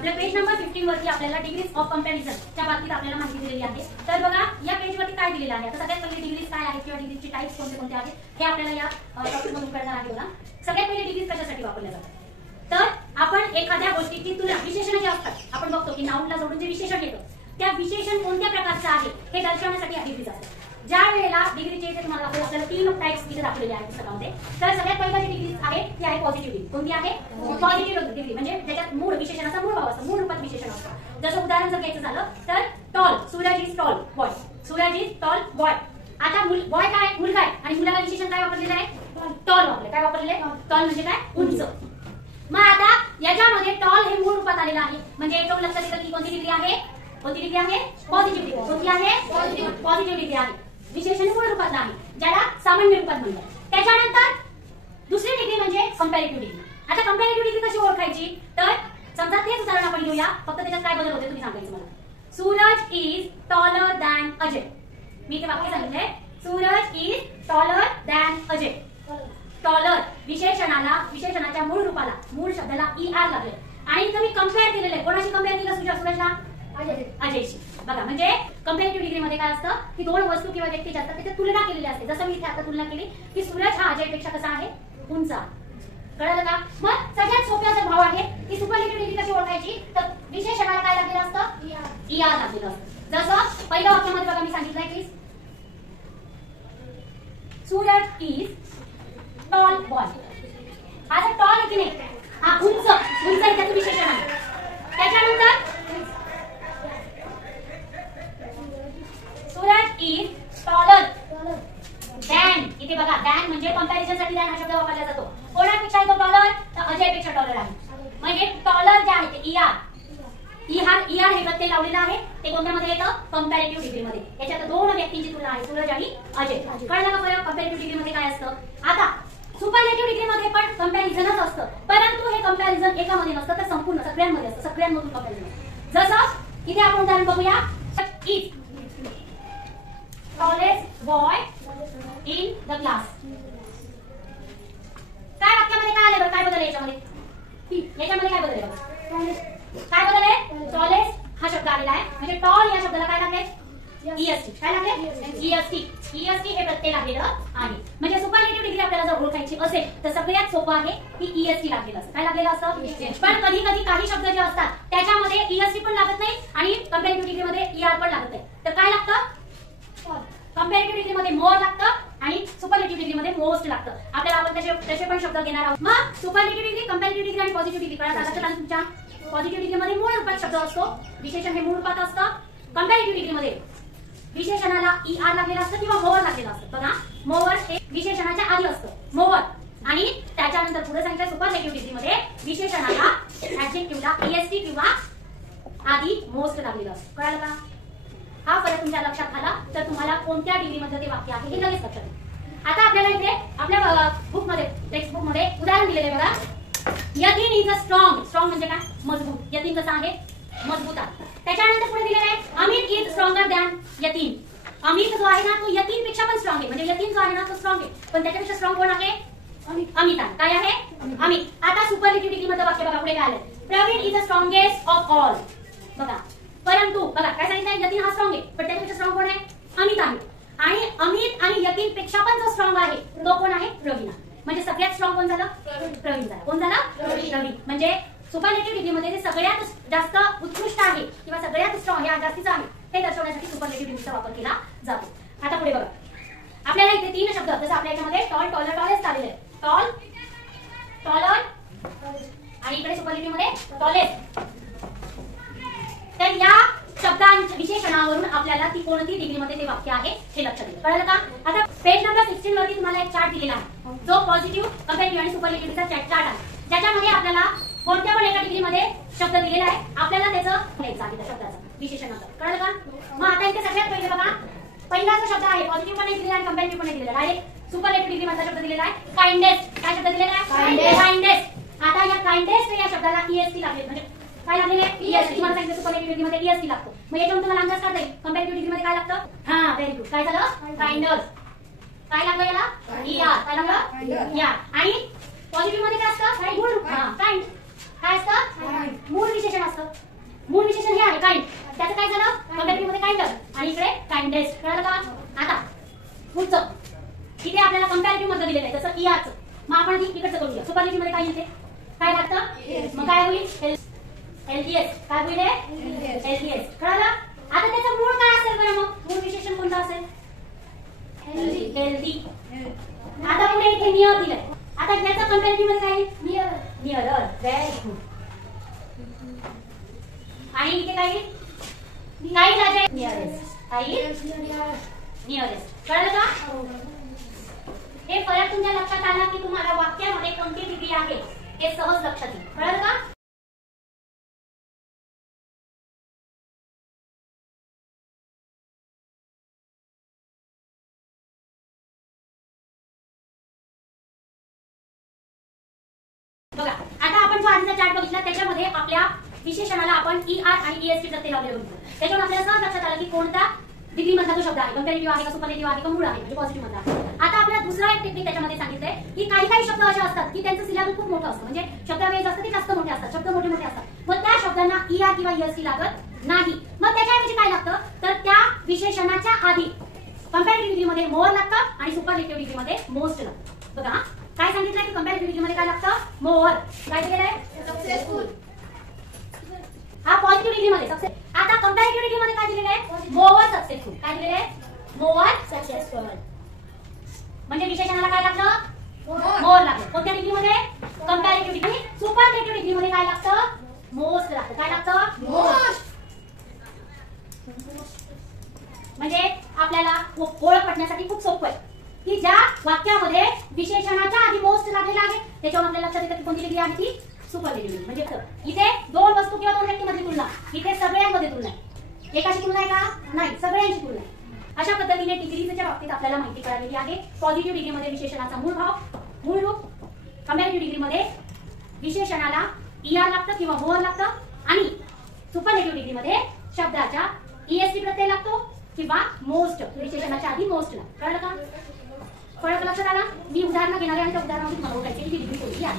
आपल्या page number 15 वरती आपल्याला डिग्रीज ऑफ कंपॅरिझन च्या बाबतीत आपल्याला माहिती दिलेली आहे. तर बघा या पेज वरती काय दिलेलं आहे. आता सगळ्यात पहिले डिग्रीज काय आहेत किंवा डिग्रीजचे टाइप्स कोणते कोणते आहेत हे आपल्याला या टॉपिक मधून कळणार आहे. बघा सगळ्यात पहिले डिग्रीज कशासाठी वापरल्या जातात. तर आपण एखाद्या गोष्टीची तुलना विशेषण जे असतात आपण बघतो की नाउनला जोडून जे विशेषण येतं त्या विशेषण कोणत्या प्रकारचं आहे हे दर्शवण्यासाठी हा डिग्रीज असतात. ज्या वेळेला डिग्रीचे इथे तुम्हाला आपल्याला 3 टाइप्स इथे दाखवलेले आहेत पुस्तकामध्ये. तर सगळ्यात पहिला जी डिग्री आहे ती आहे पॉझिटिव्ह डिग्री. कोणती आहे? Positive degree. म्हणजे त्याच्यात मूळ विशेषणाचा मूळ भाव असतो, मूळ रूपात विशेषण असतं. जसं उदाहरण जर घ्यायचं झालं तर tall, Suraj is tall boy, Suraj is tall boy. आता बॉय काय मुलगा आहे आणि मुलाला विशेषण काय वापरलेलं आहे? टॉल वापरले. काय वापरले? टॉल म्हणजे काय? उंच. मग आता याच्यामध्ये टॉल हे मूळ रूपात आलेलं आहे म्हणजे याच्यावर लक्षात येतं की कोणती डिग्री आहे? कोणती डिग्री आहे? Positive degree. कोणती आहे? पॉझिटिव्ह डिग्री आहे. विशेषण मूळ रूपात नाही, ज्याला सामान्य रूपात म्हणतात. त्याच्यानंतर दुसरी डिग्री म्हणजे कंपॅरेटिव्ह डिग्री. आता कंपॅरेटिव्ह डिग्री कशी ओळखायची? तर समजा तेच उदाहरण आपण घेऊया, फक्त त्याच्यात काय बदल होते तुम्ही सांगायचं मला. Suraj is taller than Ajay. मी ते वाक्य सांगितलंय, Suraj is taller than Ajay. Taller विशेषणाच्या मूळ रूपाला, मूळ शब्दाला ER लागले आणि तुम्ही कंपेअर केलेलं आहे. कोणाशी कंपेअर केलं? सूरजला अजयशी. बघा म्हणजे कंपॅरेटिव्ह डिग्री मध्ये काय असतं की दोन वस्तू किंवा व्यक्ती असतात त्याची तुलना केलेली असते. जसं मी इथे आता तुलना केली की सूरज हा अजयपेक्षा कसा आहे? उंच. कळलं का? मग सगळ्यात सोपा असा भाव आहे की सुपरलेटिव्ह डिग्री कशी ओळखायची? तर विशेषणाला काय लागलेलं असतं? ER लागलेलं असतं. जसं पहिल्या वाक्यामध्ये बघा मी सांगितलंय की सूरज इज टॉल बॉय. हा जर टॉल आहे की नाही, हा उंच आहे त्याचं विशेषण आहे. त्याच्यानंतर सूरज इज टॉलर दॅन. इथे बघा दॅन म्हणजे कंपॅरिझन साठी दॅन हा शब्द वापरला जातो. कोणापेक्षा तो टॉलर? तर अजयपेक्षा टॉलर आहे. म्हणजे टॉलर जे आहे ते ER हे प्रत्यय लावलेलं आहे. ते कोणत्यामध्ये येतं? कंपॅरेटिव्ह डिग्री मध्ये. याच्यात दोन व्यक्तींची तुलना आहे, सूरज आणि अजय. कळलं का फरक? कंपॅरेटिव्ह डिग्री मध्ये काय असतं? आता सुपरलेटिव्ह डिग्री मध्ये पण कंपॅरिझनच असतं, परंतु हे कंपॅरिझन एकामध्ये नसतं तर संपूर्ण सगळ्यांमध्ये असतं, सगळ्यांमधून कंपॅरिझन. जसं इथे आपण उदाहरण बघूया, is tallest boy in the class. काय वाक्यामध्ये काय आलं? काय बदल याच्यामध्ये? याच्यामध्ये काय बदल आहे? काय बदल आहे? टॉलेस्ट हा शब्द आलेला आहे म्हणजे टॉल या शब्दाला काय लागले? EST. काय लागले? EST हे प्रत्यय लागलेलं आहे. म्हणजे सुपरलेटिव्ह डिग्री आपल्याला जर ओळखायची असेल तर सगळ्यात सोपं आहे की EST लागलेलं असतं. काय लागलेलं असतं? पण कधी कधी काही शब्द जे असतात त्याच्यामध्ये EST पण लागत नाही आणि कंपॅरेटिव्ह डिग्री मध्ये ER पण लागत नाही. तर काय लागतं? कंपॅरेटिव्ह डिग्री मध्ये मोर लागतं आणि सुपरलेटिव्ह डिग्री मध्ये मोस्ट लागतं. आपल्याला आपण तसे पण शब्द घेणार आहोत. मग सुपरलेटिव्ह डिग्री, कंपॅरेटिव्ह डिग्री आणि पॉझिटिव्ह डिग्री कळत लक्षात आलं तुमच्या? पॉझिटिव्ह डिग्री मध्ये मूळ रूपात शब्द असतो, विशेषण हे मूळ रूपात असतं. कंपॅरेटिव्ह डिग्री मध्ये विशेषणाला ER लागलेलं असतं किंवा मोवर लागलेलं असतं. बघा मोवर हे विशेषणाच्या आधी असतं, मोवर, आणि त्याच्यानंतर पुढे सांगितलं सुपरलेटिव्ह डिग्री मध्ये विशेषणाला ऍडजेक्टिव्हला EST किंवा आधी मोस्ट लागलेलं असतं. कळलं का? हा फरक तुमच्या लक्षात आला तर तुम्हाला कोणत्या डिग्री मध्ये ते वाक्य आहे हे लगेच लक्षात येईल. आता आपल्याला इथे आपल्या बुक मध्ये, टेक्स्ट बुक मध्ये उदाहरण दिलेले बघा. Yatin is a strong. Strong म्हणजे काय? मजबूत. यतीन कसं आहे? मजबूत आहे. त्याच्यानंतर पुढे दिलेलं आहे Amit is stronger than Yatin. Amit जो आहे ना तो यतीन पेक्षा पण स्ट्रॉंग आहे. म्हणजे यतीन जो आहे ना तो स्ट्रॉंग आहे पण त्याच्यापेक्षा स्ट्रॉंग कोण आहे? अमित आहे. काय आहे? अमित. आता सुपरलेटिव्ह डिग्री मध्ये वाक्य बघा पुढे काय आलं? Praveen is the strongest of all. बघा परंतु बघा काय सांगितलं? यतीन हा स्ट्रॉंग आहे पण त्याच्यापेक्षा स्ट्रॉंग कोण आहे? अमित आहे. आणि अमित आणि यतीन पेक्षा पण जो स्ट्रॉंग आहे तो कोण आहे? प्रवीण. म्हणजे सगळ्यात स्ट्रॉंग कोण झालं? प्रवीण झाला. कोण झाला? प्रवीण. म्हणजे सुपरलेटिव्ह डिग्री मध्ये जे सगळ्यात जास्त उत्कृष्ट आहे किंवा सगळ्यात स्ट्रॉंग हे जास्तीचं आहे हे दर्शवण्यासाठी सुपरलेटिव्ह डिग्रीचा वापर केला जातो. आता पुढे बघा आपल्याला इथे 3 शब्द जसं आपल्या याच्यामध्ये टॉल, टॉलर, टॉलेस्ट आलेले आहे. टॉल, टॉलर आणि इकडे सुपरलेटिव्ह मध्ये टॉलेस्ट. तर या शब्दांच्या विशेषणावरून आपल्याला ती कोणती डिग्री मध्ये ते वाक्य आहे हे लक्षात येईल. कळलं का? आता पेज नंबर 16 वरती तुम्हाला एक चार्ट दिलेला आहे जो पॉझिटिव्ह, कंपॅरेटिव्ह आणि सुपरलेटिव्हचा चार्ट आहे, ज्याच्यामध्ये आपल्याला कोणत्या पण एका डिग्री मध्ये शब्द दिलेला आहे, आपल्याला त्याचं लिहायचं आहे त्या शब्दाचं विशेषणाचं. कळलं का? मग आता इथे सगळ्यात पहिले बघा पहिला जो शब्द आहे पॉझिटिव्ह पण दिलेला आहे, कंपॅरेटिव्ह पण दिलेला आहे. सुपरलेटिव्ह डिग्री मधला शब्द दिलेला आहे काइंडेस्ट. काय शब्द दिलेला आहे? काइंडेस्ट. आता या काइंडेस्ट या शब्दाला EST लागले म्हणजे काय लागलेले? EST. तुम्हाला सांगितलं सुपरलेटिव्ह डिग्री मध्ये EST लागतो. मग याच्यावरून तुम्हाला अंदाज काढता येईल कंपॅरेटिव्ह डिग्री मध्ये काय लागतं? हा व्हेरी गुड. काय झालं? काइंडर्स. काय लागलं याला? ER. काय लागलं? ER. आणि पॉझिटिव्ह मध्ये काय असतं? मूळ. काइंड. काय असतं? मूळ विशेषण असतं. ग्रँडेस्ट. कळलं का? आता पुढचं इथे आपल्याला कंपॅरेटिव्ह मध्ये दिलेलं आहे, जसं ईआरचं. मग आपण इकडचं करूया. सुपरलेटिव्ह मध्ये काय येते, काय लागतं, मग काय होईल, एलजीएस. काय होईल, एलजीएस. कळलं? आता त्याचं मूळ काय असेल बरं, मग मूळ विशेषण कोणतं असेल, हेल्दी. आता पुढे इथे नियर दिलंय. आता याचा कंपॅरेटिव्ह मध्ये काय, नियरर. Very good. आणि इथे काय, काही राजा नियरेस्ट, काही नियरेस्ट. कळलं का? हे फरक तुमच्या लक्षात आला की तुम्हाला वाक्यामध्ये कोणती डिग्री आहे हे सहज लक्षात येईल. कळलं का? बघा, आता आपण जो आधीचा चार्ट बघितला त्याच्यामध्ये आपल्या विशेषणाला आपण ईआर आणि ईएसटी प्रत्यय लावलेले बघितले. त्याच्यावर आपल्याला सहज लक्षात आलं की कोणता डिग्री मधला तो शब्द आहे, कंपॅरेटिव्ह आहे का, सुपरलेटिव्ह आहे का, मूळ आहे म्हणजे पॉझिटिव्ह मधला. आता आपल्याला दुसरा एक टेक्निक त्याच्यामध्ये सांगितलंय की काही काही शब्द असे असतात की त्यांचं सिलेबस खूप मोठं असतं, म्हणजे शब्दावली असतात ते जास्त मोठे असतात, शब्द मोठे मोठे असतात. मग त्या शब्दांना ईआर किंवा ईएसटी लागत नाही. मग त्याच्याऐवजी काय लागतं, तर त्या विशेषणाच्या आधी कंपॅरेटिव्ह डिग्री मध्ये मोर लागतं आणि सुपरलेटिव्ह डिग्री मध्ये मोस्ट लागतं. बघा काय सांगितलंय की कंपॅरेटिव्ह डिग्री मध्ये काय लागतं, मोर. काय दिलेलं आहे, सक्सेसफुल. हा पॉझिटिव्ह डिग्री मध्ये सक्सेस. आता कंपॅरेटिव्ह डिग्री मध्ये काय दिलेलं आहे, मोर सक्सेसफुल. काय दिलेलं आहे, मोर सक्सेसफुल. म्हणजे विशेषणाला काय लागतं, मोर लागतं. कोणत्या डिग्री मध्ये, कंपॅरेटिव्ह डिग्री. आणि सुपरलेटिव्ह डिग्री मध्ये काय लागतं, मोस्ट लागतं. काय लागतं, मोस्ट. म्हणजे आपल्याला ओळख पटण्यासाठी खूप सोपं आहे की ज्या वाक्यामध्ये विशेषणाच्या आधी मोस्ट लागलेला आहे त्याच्यावर आपल्याला लक्षात येतं की कोणती डिग्री आहे ती सुपरलेटिव्ह. म्हणजे इथे दोन वस्तू किंवा दोन व्यक्तींमधली तुलना, इथे सगळ्यांमध्ये तुलना आहे. एकाची तुलना आहे का, नाही, सगळ्यांची तुलना आहे. अशा पद्धतीने डिग्रीच्या बाबतीत आपल्याला माहिती कळालेली आहे. पॉझिटिव्ह डिग्री मध्ये विशेषणाचा मूळ भाव, मूळ रूप. कंपॅरेटिव्ह डिग्री मध्ये विशेषणाला ईआर लागतं किंवा मोर लागतं आणि सुपरलेटिव्ह डिग्री मध्ये शब्दाच्या ईएसटी प्रत्यय लागतो किंवा मोस्ट, विशेषणाच्या आधी मोस्ट लागतं. कळलं का? फरक लक्षात आला? मी उदाहरण घेणार आहे आणि त्या उदाहरणामध्ये तुम्हाला ओळखायची डिग्री कोणती आहे.